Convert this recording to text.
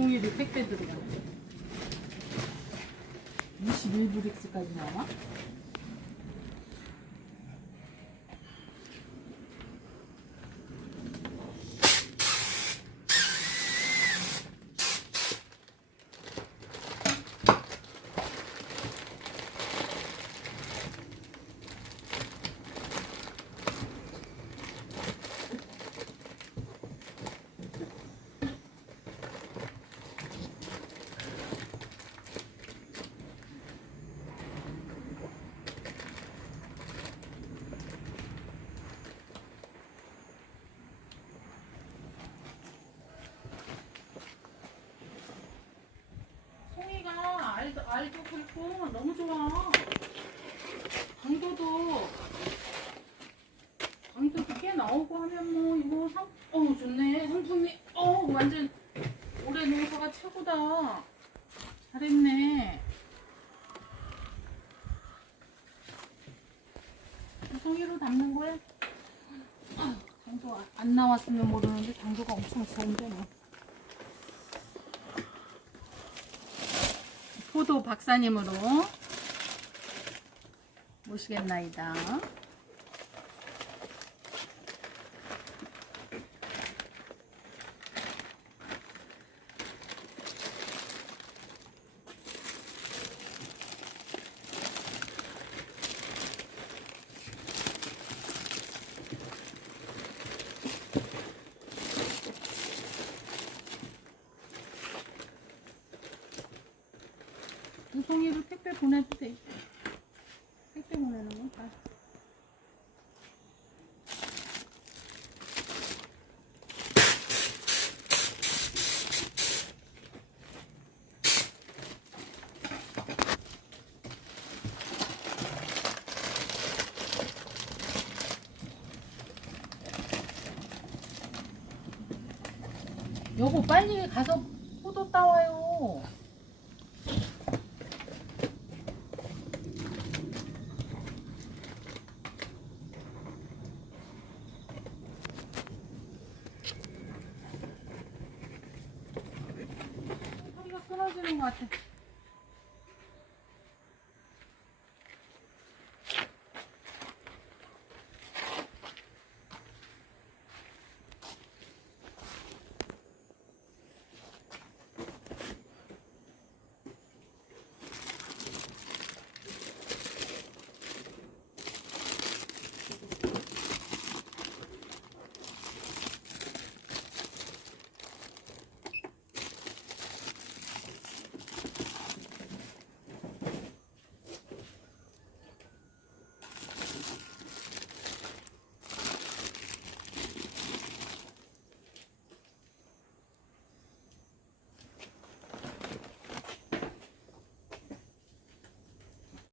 송이를 택배 들어가네. 21브릭스까지 나와? 송이가 알도 굵고 너무 좋아. 강도도 꽤 나오고 하면 뭐 이거 좋네. 상품이 완전 올해 농사가 최고다. 잘했네. 송이로 담는 거야? 당도 안 나왔으면 모르는데 당도가 엄청 좋은데 뭐. 포도 박사님으로 모시겠나이다. 두 송이로 택배 보내도 돼. 택배 보내는 건 다. 여보 빨리 가서 포도 따와요. 소리가 끊어지는 것 같아.